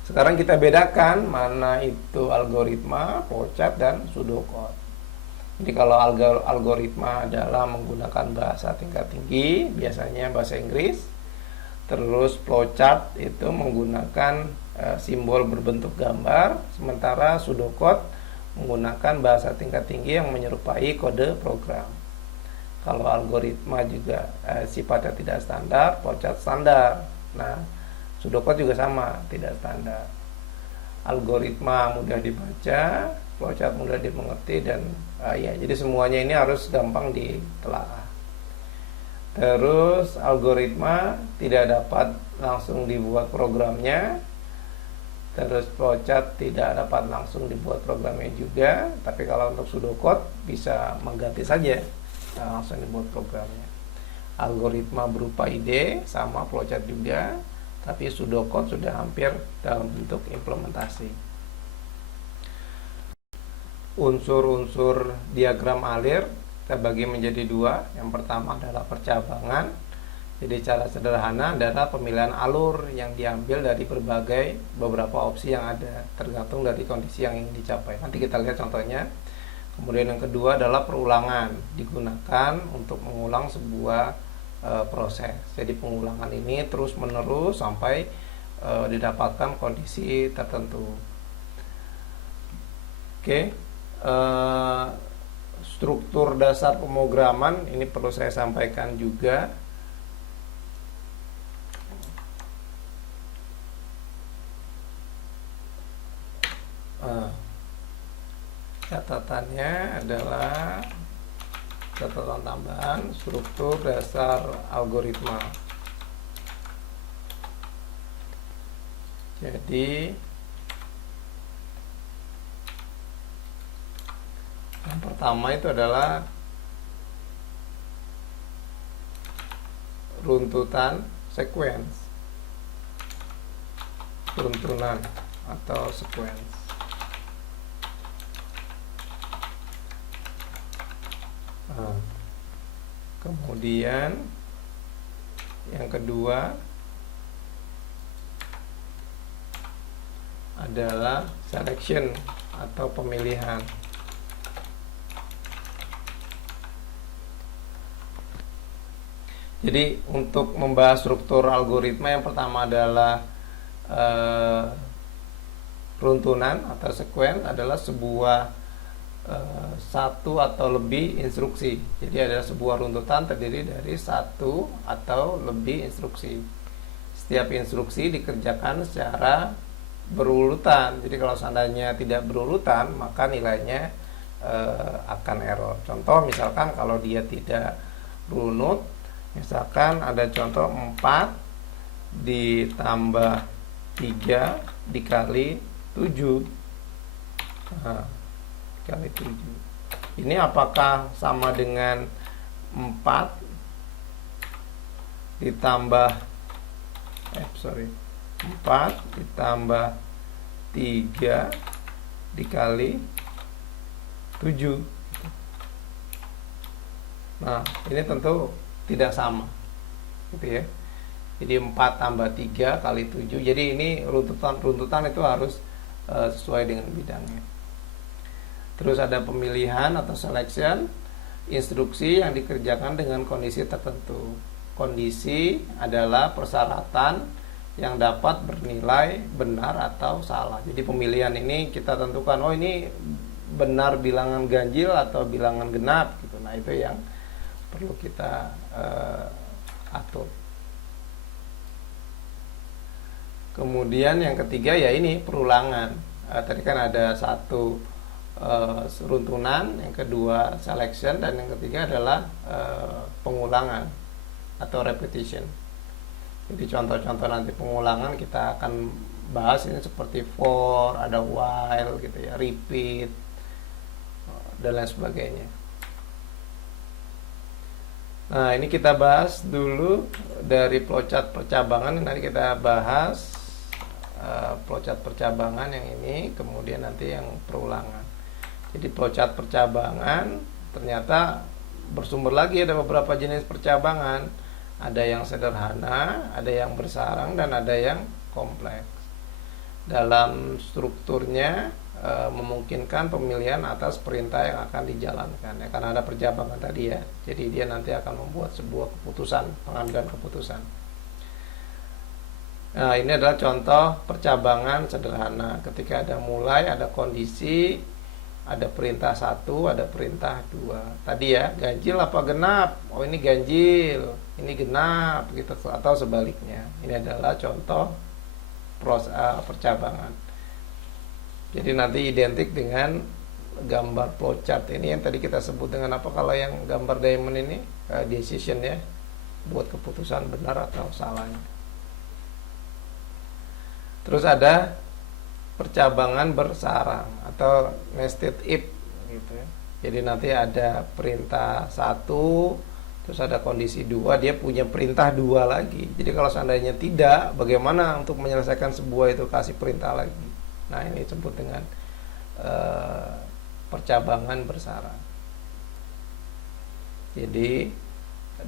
Sekarang kita bedakan mana itu algoritma, flowchart, dan pseudocode. Jadi kalau algoritma adalah menggunakan bahasa tingkat tinggi, biasanya bahasa Inggris. Terus flowchart itu menggunakan simbol berbentuk gambar, sementara pseudocode menggunakan bahasa tingkat tinggi yang menyerupai kode program. Kalau algoritma juga sifatnya tidak standar, flowchart standar. Nah, pseudocode juga sama, tidak standar. Algoritma mudah dibaca, flowchart mudah dimengerti, dan ya, jadi semuanya ini harus gampang ditelaah. Terus algoritma tidak dapat langsung dibuat programnya. Terus flowchart tidak dapat langsung dibuat programnya juga. Tapi kalau untuk pseudocode bisa mengganti saja, langsung dibuat programnya. Algoritma berupa ide sama flowchart juga, tapi pseudocode sudah hampir dalam bentuk implementasi. Unsur-unsur diagram alir kita bagi menjadi 2. Yang pertama adalah percabangan. Jadi cara sederhana adalah pemilihan alur yang diambil dari beberapa opsi yang ada, tergantung dari kondisi yang ingin dicapai. Nanti kita lihat contohnya. Kemudian yang kedua adalah perulangan, digunakan untuk mengulang sebuah proses. Jadi pengulangan ini terus menerus sampai didapatkan kondisi tertentu. Oke, struktur dasar pemrograman ini perlu saya sampaikan juga. Catatannya adalah catatan tambahan struktur dasar algoritma. Jadi yang pertama itu adalah runtutan sequence, runtunan atau sequence. Kemudian yang kedua adalah selection atau pemilihan. Jadi untuk membahas struktur algoritma, yang pertama adalah runtunan atau sequence adalah sebuah satu atau lebih instruksi. Jadi adalah sebuah runtutan terdiri dari satu atau lebih instruksi. Setiap instruksi dikerjakan secara berurutan. Jadi kalau seandainya tidak berurutan, maka nilainya akan error. Contoh misalkan kalau dia tidak runut, misalkan ada contoh 4 ditambah 3 dikali 7. Kali 7. Ini apakah sama dengan 4 ditambah 4 ditambah 3 dikali 7. Nah, ini tentu tidak sama. Gitu ya. Jadi 4 tambah 3 kali 7. Jadi ini runtutan itu harus sesuai dengan bidangnya. Terus ada pemilihan atau selection, instruksi yang dikerjakan dengan kondisi tertentu. Kondisi adalah persyaratan yang dapat bernilai benar atau salah. Jadi pemilihan ini kita tentukan, oh ini benar bilangan ganjil atau bilangan genap gitu. Nah, itu yang perlu kita atur. Kemudian yang ketiga ya ini perulangan. Tadi kan ada satu runtunan, yang kedua selection, dan yang ketiga adalah pengulangan atau repetition. Jadi contoh-contoh nanti pengulangan kita akan bahas ini seperti for, ada while gitu ya, repeat dan lain sebagainya. Nah, ini kita bahas dulu dari flowchart percabangan. Nanti kita bahas flowchart percabangan yang ini, kemudian nanti yang perulangan. Jadi flowchart percabangan ternyata bersumber lagi, ada beberapa jenis percabangan. Ada yang sederhana, ada yang bersarang, dan ada yang kompleks. Dalam strukturnya memungkinkan pemilihan atas perintah yang akan dijalankan ya, karena ada percabangan tadi ya. Jadi dia nanti akan membuat sebuah keputusan, pengambilan keputusan. Nah, ini adalah contoh percabangan sederhana. Ketika ada mulai, ada kondisi, ada perintah 1, ada perintah 2. Tadi ya, ganjil apa genap? Oh, ini ganjil, ini genap gitu, atau sebaliknya. Ini adalah contoh percabangan. Jadi nanti identik dengan gambar flowchart ini yang tadi kita sebut dengan apa, kalau yang gambar diamond ini decision ya, buat keputusan benar atau salahnya. Terus ada percabangan bersarang atau nested if gitu ya. Jadi nanti ada perintah 1, terus ada kondisi 2, dia punya perintah 2 lagi. Jadi kalau seandainya tidak, bagaimana untuk menyelesaikan sebuah itu, kasih perintah lagi. Nah, ini disebut dengan percabangan bersarang. Jadi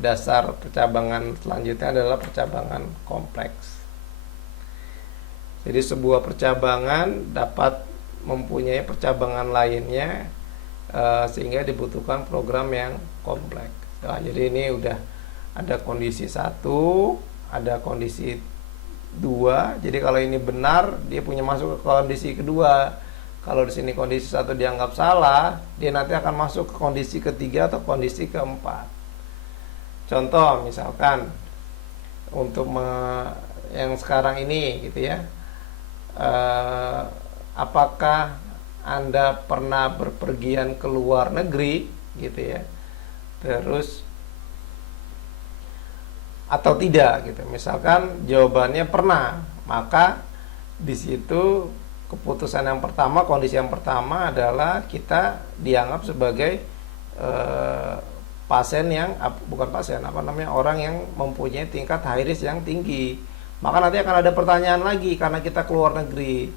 dasar percabangan selanjutnya adalah percabangan kompleks. Jadi sebuah percabangan dapat mempunyai percabangan lainnya sehingga dibutuhkan program yang kompleks. Nah, jadi ini udah ada kondisi 1, ada kondisi 2. Jadi kalau ini benar, dia punya masuk ke kondisi kedua. Kalau di sini kondisi 1 dianggap salah, dia nanti akan masuk ke kondisi ketiga atau kondisi keempat. Contoh misalkan untuk yang sekarang ini gitu ya, apakah Anda pernah berpergian ke luar negeri gitu ya, terus atau tidak gitu. Misalkan jawabannya pernah, maka di situ keputusan yang pertama, kondisi yang pertama adalah kita dianggap sebagai pasien yang bukan pasien, orang yang mempunyai tingkat high risk yang tinggi. Maka nanti akan ada pertanyaan lagi karena kita keluar negeri.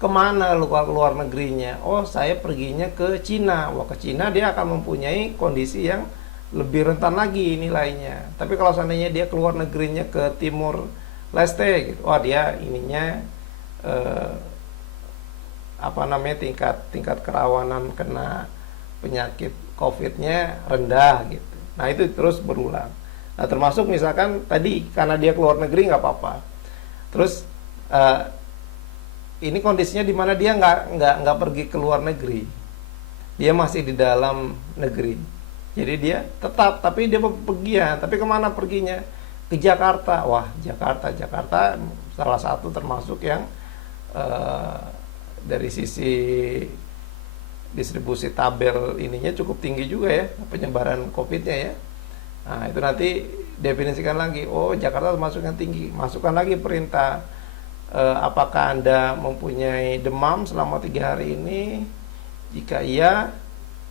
Kemana lu keluar negerinya? Oh, saya perginya ke Cina. Wah, ke Cina dia akan mempunyai kondisi yang lebih rentan lagi nilainya. Tapi kalau seandainya dia keluar negerinya ke Timur Leste gitu, wah dia ininya tingkat kerawanan kena penyakit COVID-nya rendah gitu. Nah, itu terus berulang. Nah, termasuk misalkan tadi karena dia keluar negeri nggak apa-apa. Terus ini kondisinya di mana dia nggak pergi ke luar negeri, dia masih di dalam negeri. Jadi dia tetap, tapi dia bepergian. Tapi kemana perginya? Ke Jakarta. Wah, Jakarta salah satu termasuk yang dari sisi distribusi tabel ininya cukup tinggi juga ya, penyebaran COVID-nya ya. Nah, itu nanti definisikan lagi. Oh, Jakarta termasuk yang tinggi. Masukkan lagi perintah. Apakah Anda mempunyai demam selama 3 hari ini? Jika iya,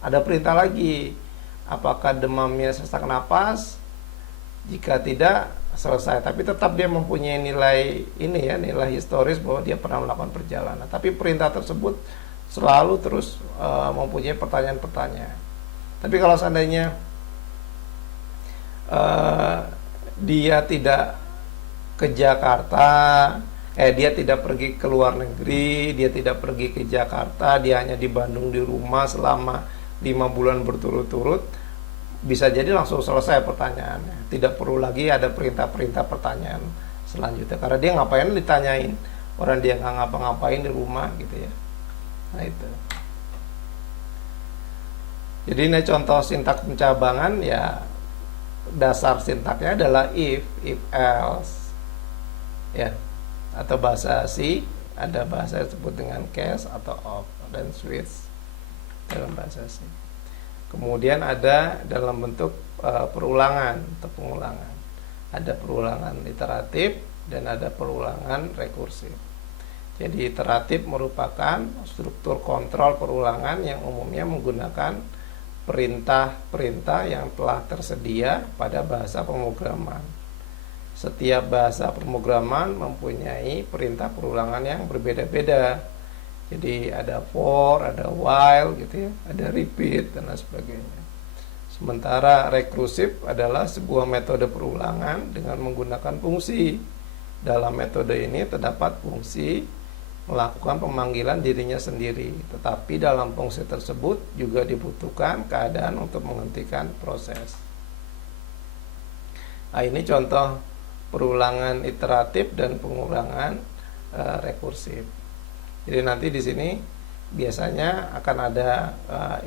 ada perintah lagi. Apakah demamnya sesak napas? Jika tidak, selesai. Tapi tetap dia mempunyai nilai ini ya, nilai historis bahwa dia pernah melakukan perjalanan. Tapi perintah tersebut selalu terus mempunyai pertanyaan-pertanyaan. Tapi kalau seandainya dia tidak ke Jakarta, dia tidak pergi ke luar negeri, dia tidak pergi ke Jakarta, dia hanya di Bandung di rumah selama 5 bulan berturut-turut, bisa jadi langsung selesai pertanyaannya. Tidak perlu lagi ada perintah-perintah pertanyaan selanjutnya, karena dia ngapain ditanyain, orang dia nggak ngapa-ngapain di rumah gitu ya. Nah, itu. Jadi ini contoh sintaks pencabangan ya, dasar sintaknya adalah if else ya, atau bahasa C, ada bahasa disebut dengan case atau of, dan switch dalam bahasa C. Kemudian ada dalam bentuk perulangan atau pengulangan. Ada perulangan iteratif dan ada perulangan rekursif. Jadi iteratif merupakan struktur kontrol perulangan yang umumnya menggunakan perintah-perintah yang telah tersedia pada bahasa pemrograman. Setiap bahasa pemrograman mempunyai perintah perulangan yang berbeda-beda. Jadi ada for, ada while gitu ya, ada repeat dan lain sebagainya. Sementara rekursif adalah sebuah metode perulangan dengan menggunakan fungsi. Dalam metode ini terdapat fungsi melakukan pemanggilan dirinya sendiri, tetapi dalam fungsi tersebut juga dibutuhkan keadaan untuk menghentikan proses. Nah, ini contoh perulangan iteratif dan pengulangan rekursif. Jadi nanti di sini biasanya akan ada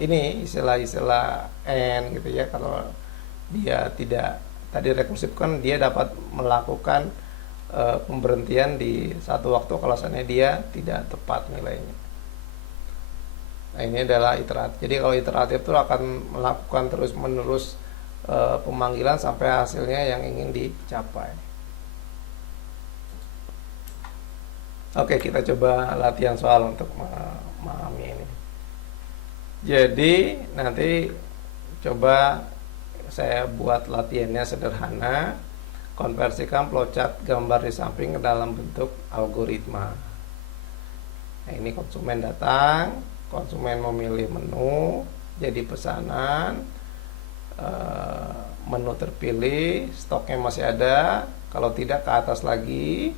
ini istilah-istilah and gitu ya. Kalau dia tidak, tadi rekursif kan dia dapat melakukan pemberhentian di satu waktu kalau seandainya dia tidak tepat nilainya. Nah, ini adalah iteratif. Jadi kalau iteratif itu akan melakukan terus-menerus pemanggilan sampai hasilnya yang ingin dicapai. Oke, kita coba latihan soal untuk memahami ini. Jadi nanti coba saya buat latihannya sederhana. Konversikan flowchart gambar di samping ke dalam bentuk algoritma. Nah, ini konsumen datang, konsumen memilih menu, jadi pesanan, menu terpilih, stoknya masih ada, kalau tidak ke atas lagi,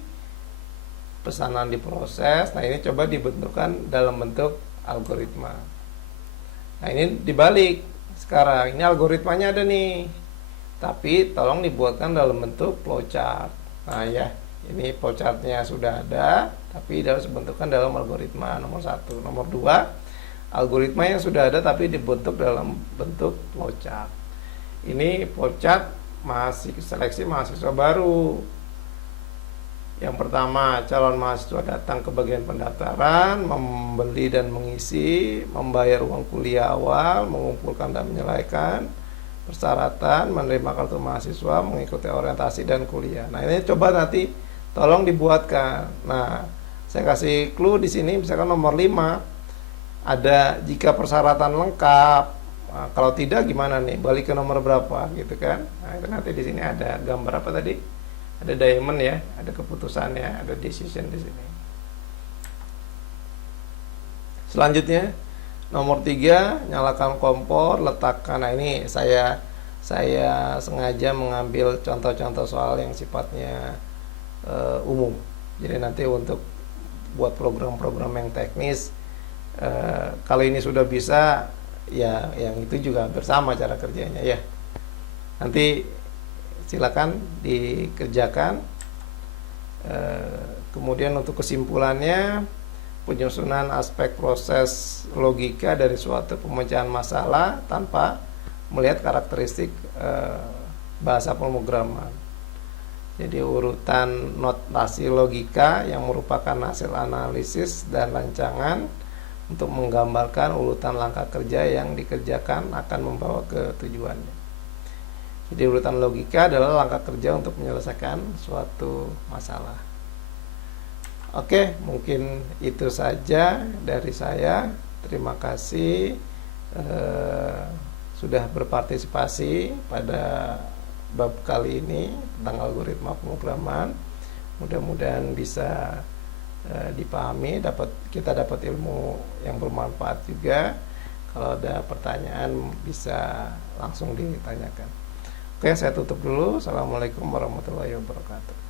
pesanan diproses. Nah, ini coba dibentukkan dalam bentuk algoritma. Nah, ini dibalik sekarang, ini algoritmanya ada nih, tapi tolong dibuatkan dalam bentuk flowchart. Nah ya, Ini flowchartnya sudah ada, tapi harus dibentukkan dalam algoritma nomor 1. Nomor 2, algoritma yang sudah ada tapi dibentuk dalam bentuk flowchart. Ini flowchart masih seleksi mahasiswa baru. Yang pertama, calon mahasiswa datang ke bagian pendaftaran, membeli dan mengisi, membayar uang kuliah awal, mengumpulkan dan menyelesaikan persyaratan, menerima kartu mahasiswa, mengikuti orientasi dan kuliah. Nah, ini coba nanti tolong dibuatkan. Nah, saya kasih clue di sini, misalkan nomor 5 ada jika persyaratan lengkap. Nah, kalau tidak gimana nih? Balik ke nomor berapa gitu kan? Nah, itu nanti di sini ada gambar apa tadi? Ada diamond ya, ada keputusannya, ada decision di sini. Selanjutnya nomor 3, nyalakan kompor, letakkan. Nah, ini saya sengaja mengambil contoh-contoh soal yang sifatnya umum. Jadi nanti untuk buat program-program yang teknis, kalau ini sudah bisa, ya yang itu juga bersama cara kerjanya ya. Nanti silakan dikerjakan. Kemudian untuk kesimpulannya, penyusunan aspek proses logika dari suatu pemecahan masalah tanpa melihat karakteristik bahasa pemrograman. Jadi urutan notasi logika yang merupakan hasil analisis dan rancangan untuk menggambarkan urutan langkah kerja yang dikerjakan akan membawa ke tujuannya. Jadi urutan logika adalah langkah kerja untuk menyelesaikan suatu masalah. Oke, mungkin itu saja dari saya. Terima kasih sudah berpartisipasi pada bab kali ini tentang algoritma pemrograman. Mudah-mudahan bisa dipahami, kita dapat ilmu yang bermanfaat juga. Kalau ada pertanyaan bisa langsung ditanyakan. Oke, saya tutup dulu. Assalamualaikum warahmatullahi wabarakatuh.